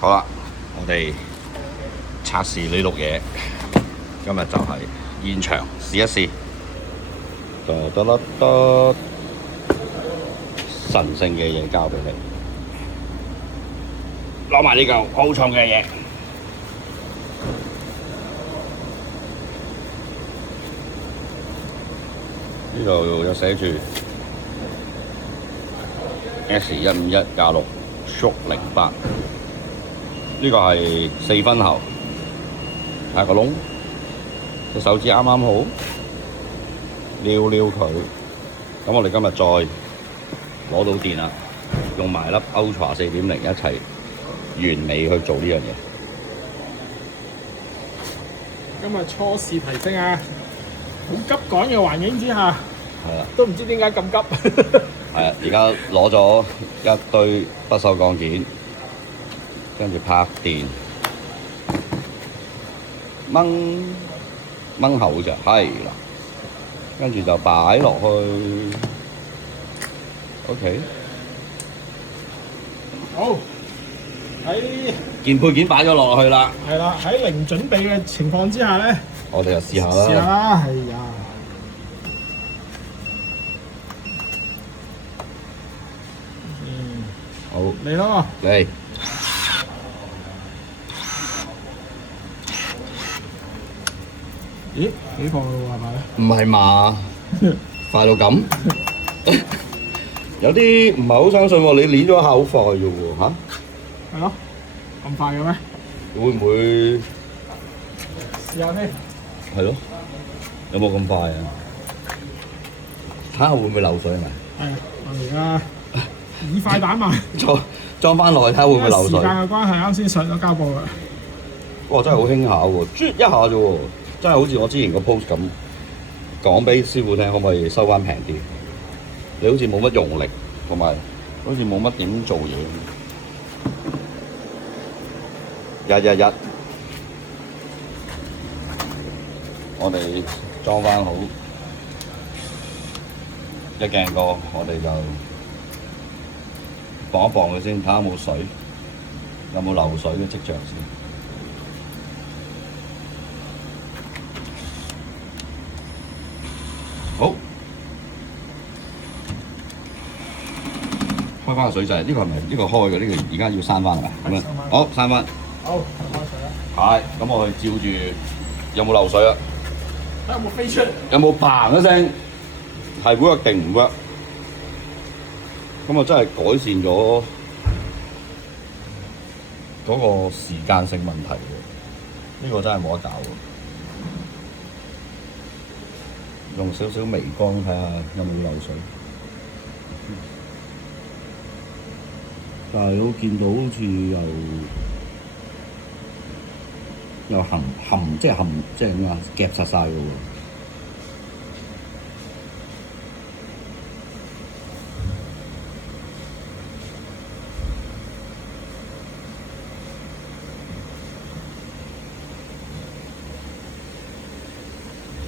好啦，我哋測試呢碌嘢，今日就係現場試一試。得神聖嘅嘢交俾你，攞埋呢嚿好重嘅嘢。呢度有寫住 S151+6 Shock08，呢個係4分喉，下個窿，隻手指啱啱好，撩撩佢。咁我哋今日再攞到電啦，用埋粒 Ultra 4.0一齊完美去做呢樣嘢。今日初試提升啊！好急趕嘅環境之下，係啦，都唔知點解咁急。係啊，而家攞咗一堆不鏽鋼件，跟住拍電，掹後就係啦，跟住就擺落去。OK， 好，喺件配件擺咗落去啦，係啦，喺零準備嘅情況之下咧，我哋就試下試下啦。啦，係呀。好，嚟咯！嚟，咦，幾個咯喎，係咪？唔係嘛？快到咁？有啲唔係好相信喎，你攣咗一下好快嘅喎嚇，係咯，咁快嘅咩？會唔會試下先。係咯？有冇咁快啊？睇下會唔會漏水咪？係，我而家以快打慢。裝翻落去睇下會唔會漏水？時間嘅關係，啱先上咗膠布啦。哇！真係好輕巧喎，啜一下啫喎，真係好似我之前個 post 咁，講俾師傅聽，可唔可以收翻平啲？你好似冇乜用力，同埋好似冇乜點做嘢。日，我哋裝翻好一鏡過，我哋就磅一磅佢先，睇下有冇水，有冇漏水嘅跡象先。好，開翻個水掣，呢個係咪呢個開嘅？呢個而家要閂翻係咪？咁樣，好閂翻。好，開水啦。係，咁我哋照住有冇漏水啊？睇下有冇飛出嚟。有冇嘭一聲？係 work 定唔 work？咁我真係改善咗嗰個時間性問題喎。呢個真係冇得搞喎。用少少微光睇下有冇漏水。但係我見到好似又含即係點啊？夾實晒嘅喎。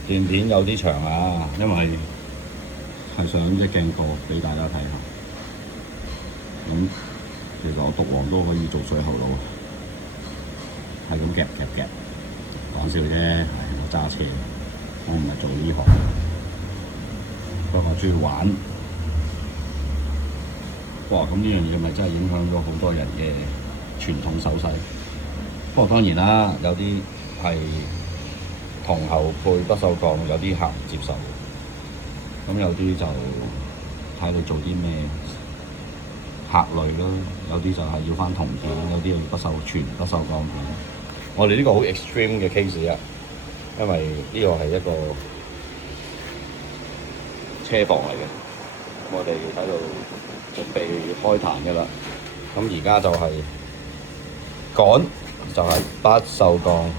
段片有啲長啊，因為係想一鏡過俾大家睇下。咁其實我毒王都可以做水喉佬，係咁夾，講笑啫。我揸車，我唔係做呢行，不過我中意玩。哇！咁呢樣嘢咪真係影響咗好多人嘅傳統手勢。不過當然啦，有啲係銅喉配不鏽鋼，有啲客唔接受。咁有啲就睇你做啲咩客類咯，有啲就係要翻銅片，有啲係全不鏽鋼片。我哋呢個好 extreme 嘅 case 啊，因為呢個係一個車房嚟嘅，我哋喺度準備開壇嘅啦。咁而家就係桿，就係不鏽鋼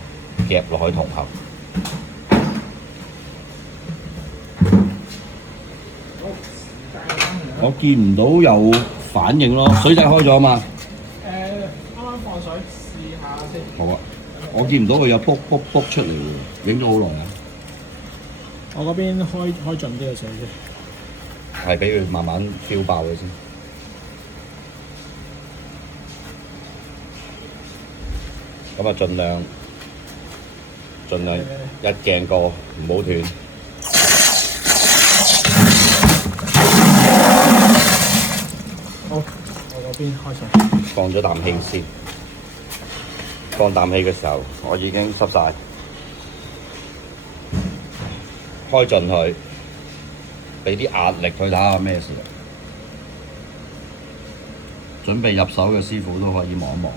夾落去銅喉。我見唔到有反應咯，水掣開咗啊嘛。啱啱放水試下先。好啊，我見唔到佢有卜出嚟喎，影咗好耐啊。我嗰邊開盡啲嘅水先。係俾佢慢慢飆爆佢先。咁啊盡量一鏡過，唔好斷。好，我嗰邊開水。放咗啖氣先，放啖氣嘅時候，我已經濕晒，開盡佢，俾啲壓力佢睇下咩事。準備入手嘅師傅都可以望一望。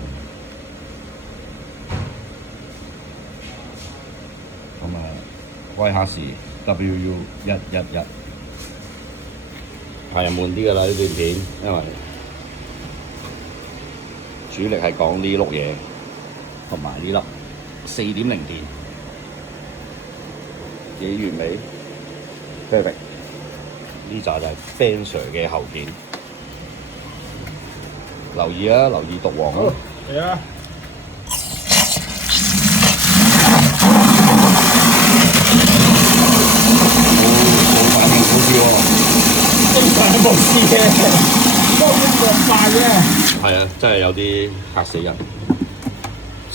咁啊，威哈士 WU111係悶啲㗎啦呢段片，因為主力係講呢碌嘢同埋呢粒4.0電幾完美 perfect。呢扎就係 Ben Sir 嘅後片，留意啊，留意毒王啊！嚟啊！冇反應好啲喎。正常冇事嘅，不過要過快啫。係啊，真係有啲嚇死人。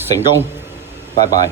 成功，拜拜。